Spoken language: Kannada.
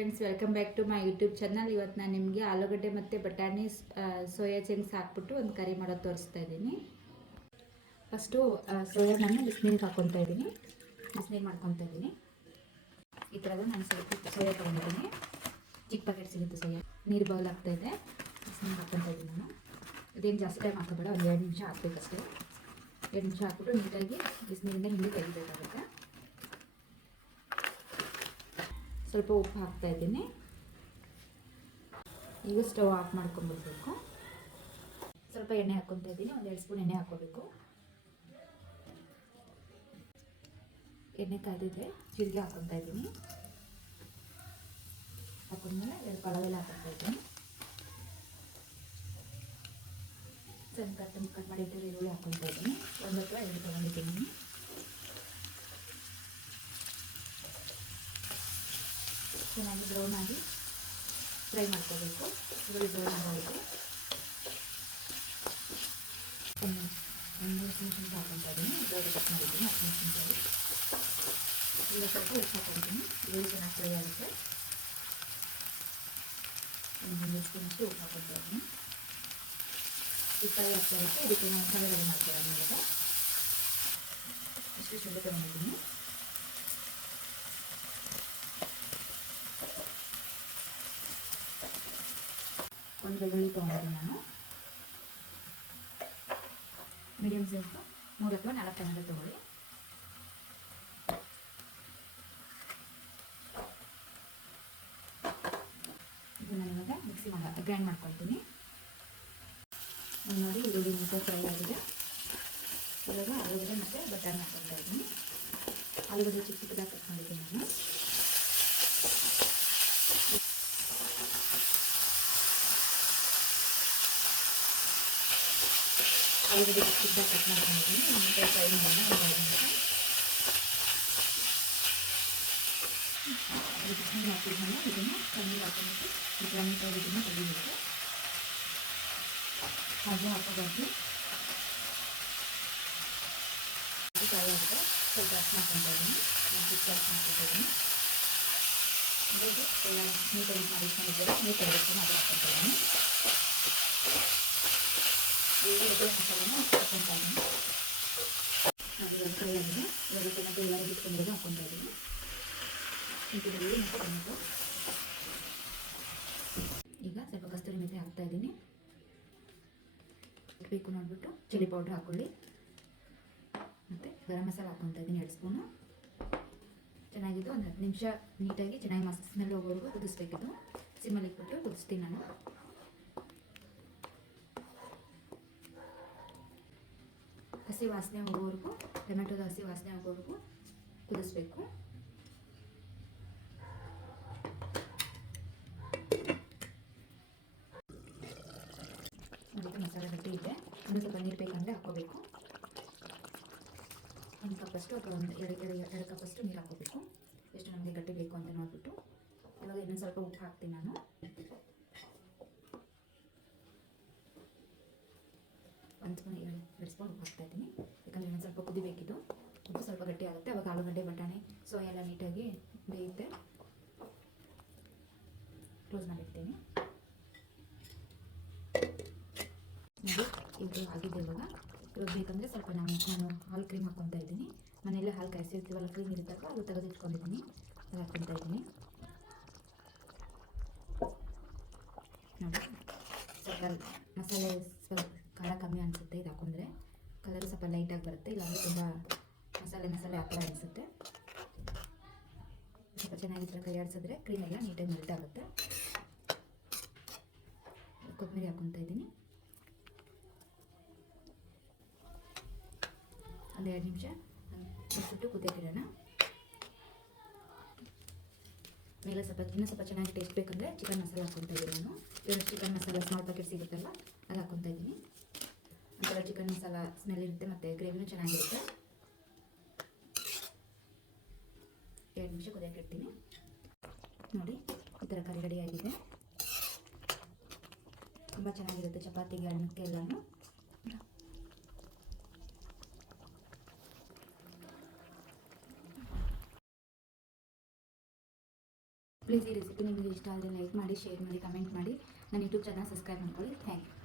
Friends, welcome back to my YouTube channel. ಇವತ್ತು ನಾನು ನಿಮಗೆ ಆಲೂಗಡ್ಡೆ ಮತ್ತು ಬಟಾಣಿ ಸೋಯಾ ಚಂಕ್ಸ್ ಹಾಕ್ಬಿಟ್ಟು ಒಂದು ಕರಿ ಮಾಡೋದು ತೋರಿಸ್ತಾ ಇದ್ದೀನಿ. ಫಸ್ಟು ಸೋಯಾ ನಾನು ಬಿಸಿನೀರಿಗೆ ಹಾಕ್ಕೊತಾ ಇದ್ದೀನಿ. ಬಿಸಿನೀರು ಮಾಡ್ಕೊತಾ ಇದ್ದೀನಿ. ಈ ಥರದ ನಾನು ಸ್ವಲ್ಪ ಸೋಯಾ ತೊಗೊಂಡಿದ್ದೀನಿ. ಚಿಕ್ಕ ಪ್ಯಾಕೆಟ್ ಸಿಗುತ್ತೆ ಸೋಯಾ. ನೀರು ಬೌಲ್ ಆಗ್ತಾಯಿದೆ. ಬಿಸಿನೀರು ಹಾಕ್ಕೊತಾ ಇದ್ದೀನಿ ನಾನು. ಇದೇನು ಜಾಸ್ತಿ ಟೈಮ್ ಹಾಕೋಬೇಡ, ಒಂದು 2 ನಿಮಿಷ ಹಾಕಬೇಕಷ್ಟೇ. 2 ನಿಮಿಷ ಹಾಕ್ಬಿಟ್ಟು ನೀಟಾಗಿ ಬಿಸಿನೀರಿಂದ ಹಿಂದೆ ತೆಗಿಬೇಕಾಗುತ್ತೆ. ಸ್ವಲ್ಪ ಉಪ್ಪು ಹಾಕ್ತಾ ಇದ್ದೀನಿ. ಈಗ ಸ್ಟವ್ ಆಫ್ ಮಾಡ್ಕೊಂಡ್ಬಿಡ್ಬೇಕು. ಸ್ವಲ್ಪ ಎಣ್ಣೆ ಹಾಕ್ಕೊತಾ ಇದ್ದೀನಿ. 1-2 ಸ್ಪೂನ್ ಎಣ್ಣೆ ಹಾಕ್ಕೋಬೇಕು. ಎಣ್ಣೆ ಕಾಯ್ದಿದೆ, ಜೀರಿಗೆ ಹಾಕ್ಕೊತಾ ಇದ್ದೀನಿ. ಹಾಕೊಂಡ್ಮೇಲೆ 2 ಪಲಾವೆಲ್ಲ ಹಾಕ್ಕೊತಾ ಇದ್ದೀನಿ. ಸ್ವಲ್ಪ ಕಟ್ ಮಾಡಿಟ್ಟು ಈರುಳ್ಳಿ ಹಾಕ್ಕೊತಾ ಇದ್ದೀನಿ. 1 ಅಥವಾ 2 ತೊಗೊಂಡಿದ್ದೀನಿ. ಚೆನ್ನಾಗಿ ಬ್ರೌನ್ ಆಗಿ ಫ್ರೈ ಮಾಡ್ಕೋಬೇಕು. ಈರುಳ್ಳಿ ಬ್ರೌನ್ ಆಗೋದು ಒಂದು ಮೆಣಸಿನ್ಕಾಯಿ ಹಾಕ್ಕೊತಾ ಇದ್ದೀನಿ. ಇದರಲ್ಲಿ ಕಟ್ ಮಾಡಿದ್ದೀನಿ 10 ಮೆಣಸಿನ್ಕಾಯಿ. ಈಗ ಸ್ವಲ್ಪ ಉಪ್ಪು ಹಾಕ್ಕೊತೀನಿ. ಈರುಳ್ಳಿ ಚೆನ್ನಾಗಿ ಫ್ರೈ ಆಗುತ್ತೆ. 1 ಸ್ಪೂನಷ್ಟು ಉಪ್ಪು ಹಾಕ್ಕೊತಾ ಇದ್ದೀನಿ. ಈ ಫ್ರೈ ಆಗ್ತಾ ಇರುತ್ತೆ. ಇದಕ್ಕೆ ನಾವು ಮಸಾಲೆ ರೆಡಿ ಮಾಡ್ಕೊಳ್ಳೋಣ. ಇವಾಗ ಇಷ್ಟು ಶುಂಠಿ ತೊಗೊಂಡಿದ್ದೀನಿ. ಒಂದು ಬೆಳ್ಳುಳ್ಳಿ ತೊಗೊಂಡಿದ್ದೀನಿ ನಾನು. ಮೀಡಿಯಮ್ ಸೈಜ್ 3 ಅಥವಾ 4 ಟೊಮೆಟೊ ತೊಗೊಳ್ಳಿ. ಇದು ನಾನು ಇವಾಗ ಗ್ರೈಂಡ್ ಮಾಡ್ಕೊಳ್ತೀನಿ. ನೋಡಿ, ಈರುಳ್ಳಿ ನೀಟಾಗಿ ಫ್ರೈ ಆಗಿದೆ. ಇವಾಗ ಆಲೂಗಡ್ಡೆ ಮತ್ತು ಬಟಾಣಿ ಹಾಕ್ಕೊಳ್ತಾ ಇದ್ದೀನಿ. ಆಲೂಗಡ್ಡೆ ಚಿಕ್ಕ ಚಿಕ್ಕದಾಗಿ ಕಟ್ ಮಾಡಿದ್ದೀನಿ ನಾನು. ಆಲೂಗಡ್ಡೆ ಚಿಕ್ಕದಾಗಿ ಕಟ್ ಮಾಡ್ಕೊಂಡಿದ್ದೀನಿ. ನೀಟಾಗಿ ಫ್ರೈ ಮಾಡೋಣ. ಒಂದು 5 ನಿಮಿಷ ಬಿಸಿನೀರು ಹಾಕಿದ್ಮೇಲೆ ಇದನ್ನು ಕಣ್ಣೀರು ಹಾಕೊಂಡ್ಬಿಟ್ಟು ನೀಟಾಗಿ ಇದನ್ನು ತೆಗಿಬೇಕು. ಹಾಗೆ ಹಾಕೋಬಾರ್ದು. ಫ್ರೈ ಆಗುತ್ತೆ. ಸ್ವಲ್ಪ ಅರ್ಶಿನ ಹಾಕ್ಕೊತಾ ಇದ್ದೀನಿ. ಅರ್ಶಿನ ಹಾಕ್ಕೊತಾ ಇದ್ದೀನಿ. ಇದು ಎಲ್ಲ ನೀಟಾಗಿ ಮಾಡಿಸ್ಕೊಂಡಿದ್ದೇವೆ. ನೀಟಾಗಿ ಅದು ಹಾಕ್ಕೊತಾ ಇದ್ದೀನಿ. ಎಡೆ ಮಸಾಲೆನ ಹಾಕ್ಕೊತಾ ಇದ್ದೀನಿ. ಅದು ಇವಾಗ ಫ್ರೈ ಆಗಿದೆ. ಇವಾಗ ಟೊಮೆಟೊ ಎಲ್ಲ ಇಟ್ಕೊಂಡಿರೋದು ಹಾಕ್ಕೊತಾ ಇದ್ದೀನಿ. ಶುಂಠಿ ಮತ್ತು ಟೊಮೆಟೊ. ಈಗ ಸ್ವಲ್ಪ ಕಸ್ತೂರಿ ಮೆಂತ್ಯ ಹಾಕ್ತಾ ಇದ್ದೀನಿ. ಬೇಕು ನೋಡಿಬಿಟ್ಟು ಚಿಲ್ಲಿ ಪೌಡ್ರ್ ಹಾಕ್ಕೊಳ್ಳಿ. ಮತ್ತು ಗರಂ ಮಸಾಲ ಹಾಕ್ಕೊತಾ ಇದ್ದೀನಿ 2 ಸ್ಪೂನು. ಚೆನ್ನಾಗಿದ್ದು ಒಂದು 10 ನಿಮಿಷ ನೀಟಾಗಿ ಚೆನ್ನಾಗಿ ಸ್ಮೆಲ್ ಹೋಗೋವರೆಗೂ ಕುದಿಸ್ಬೇಕಿದ್ದು. ಸಿಮ್ಮಲ್ಲಿ ಇಟ್ಬಿಟ್ಟು ಕುದಿಸ್ತೀನಿ ನಾನು. ಹಸಿ ವಾಸನೆ ಹೋಗೋವರೆಗೂ, ಟೊಮೆಟೊದ ಹಸಿ ವಾಸನೆ ಹೋಗೋವರೆಗೂ ಕುದಿಸ್ಬೇಕು. ಅದಕ್ಕೆ ಮಸಾಲೆ ಗಟ್ಟಿ ಇದೆ. ಇನ್ನೂ ಸ್ವಲ್ಪ ನೀರು ಬೇಕಂದರೆ ಹಾಕ್ಕೋಬೇಕು. 1 ಕಪ್ಪಷ್ಟು ಅಥವಾ 2 ಕಪ್ಪಷ್ಟು ನೀರು ಹಾಕ್ಕೋಬೇಕು. ಎಷ್ಟು ನಮಗೆ ಗಟ್ಟಿ ಬೇಕು ಅಂತ ನೋಡಿಬಿಟ್ಟು. ಇವಾಗ ಇನ್ನೊಂದು ಸ್ವಲ್ಪ ಉಪ್ಪು ಹಾಕ್ತೀನಿ ನಾನು. 1 ಸ್ಪೂನ್ 2 ಸ್ಪೂನ್ ಉಪ್ಪು ಹಾಕ್ತಾ ಇದ್ದೀನಿ. ಯಾಕಂದರೆ ಇನ್ನೊಂದು ಸ್ವಲ್ಪ ಕುದಿಬೇಕಿದ್ದು. ಉಪ್ಪು ಸ್ವಲ್ಪ ಗಟ್ಟಿ ಆಗುತ್ತೆ. ಅವಾಗ ಆಲೂಗಡ್ಡೆ ಬಟಾಣಿ ಸೋಯಾ ಎಲ್ಲ ನೀಟಾಗಿ ಬೇಯುತ್ತೆ. ಕ್ಲೋಸ್ ಮಾಡಿರ್ತೀನಿ. ನೋಡಿ, ಇದು ಆಗಿದೆ. ಇವಾಗ ಬೇಕಂದರೆ ಸ್ವಲ್ಪ ನಾನು ಹಾಲು ಕ್ರೀಮ್ ಹಾಕ್ಕೊತಾ ಇದ್ದೀನಿ. ಮನೆಯಲ್ಲೇ ಹಾಲು ಕಾಯಿಸಿರ್ತೀವಲ್ಲ, ಕ್ರೀಮ್ ಇರುತ್ತಲ್ಲ, ಅದು ತೆಗೆದಿಟ್ಕೊಂಡಿದ್ದೀನಿ. ಅದು ಹಾಕ್ಕೊತಾ ಇದ್ದೀನಿ. ನೋಡಿ, ಸ್ವಲ್ಪ ಮಸಾಲೆ ಸ್ವಲ್ಪ ಖಾರ ಕಮ್ಮಿ ಅನಿಸುತ್ತೆ ಇದು ಹಾಕೊಂಡ್ರೆ. ಕಲರ್ ಸ್ವಲ್ಪ ಲೈಟಾಗಿ ಬರುತ್ತೆ. ಇಲ್ಲಾಂದರೆ ತುಂಬ ಮಸಾಲೆ ಹಾಕಲ್ಲ ಅನಿಸುತ್ತೆ. ಸ್ವಲ್ಪ ಚೆನ್ನಾಗಿ ಕೈ ಆಡಿಸಿದ್ರೆ ಕ್ರೀಮ್ ಎಲ್ಲ ನೀಟಾಗಿ ಮೆಲ್ಟ್ ಆಗುತ್ತೆ. ಕೊತ್ತಂಬರಿ ಹಾಕ್ಕೊತಾ ಇದ್ದೀನಿ. ಒಂದು 2 ನಿಮಿಷ ಬಿಟ್ಟು ಕುದಿಯೋದಿರೋಣ. ಮೇಲೆ ಇನ್ನೂ ಸ್ವಲ್ಪ ಚೆನ್ನಾಗಿ ಟೇಸ್ಟ್ ಬೇಕಂದರೆ ಚಿಕನ್ ಮಸಾಲೆ ಹಾಕ್ಕೊತಾ ಇದ್ದೀನಿ ನಾನು. ಚಿಕನ್ ಮಸಾಲ ಸ್ಮಾಲ್ ಪ್ಯಾಕೆಟ್ ಸಿಗುತ್ತಲ್ಲ, ಅದು ಹಾಕ್ಕೊತಾ ಇದ್ದೀನಿ. ಒಂಥರ ಚಿಕನ್ ಮಸಾಲ ಸ್ಮೆಲ್ ಇರುತ್ತೆ ಮತ್ತು ಗ್ರೇವಿನೂ ಚೆನ್ನಾಗಿರುತ್ತೆ. 2 ನಿಮಿಷ ಕುದಿಯೋಕೆ ಇಡ್ತೀನಿ. ನೋಡಿ, ಈ ಥರ ಕರಿ ರೆಡಿ ಆಗಿದೆ. ತುಂಬ ಚೆನ್ನಾಗಿರುತ್ತೆ ಚಪಾತಿಗೆ, ಅನ್ನಕ್ಕೆ ಎಲ್ಲನೂ. ಪ್ಲೀಸ್ ಈ ರೆಸಿಪಿ ರೆಸಿಪಿ ನಿಮಗೆ ಇಷ್ಟ ಆದರೆ ಲೈಕ್ ಮಾಡಿ, ಶೇರ್ ಮಾಡಿ, ಕಮೆಂಟ್ ಮಾಡಿ. ನನ್ನ ಯೂಟ್ಯೂಬ್ ಚಾನಲ್ ಸಬ್ಸ್ಕ್ರೈಬ್ ಮಾಡ್ಕೊಳ್ಳಿ. Thank you.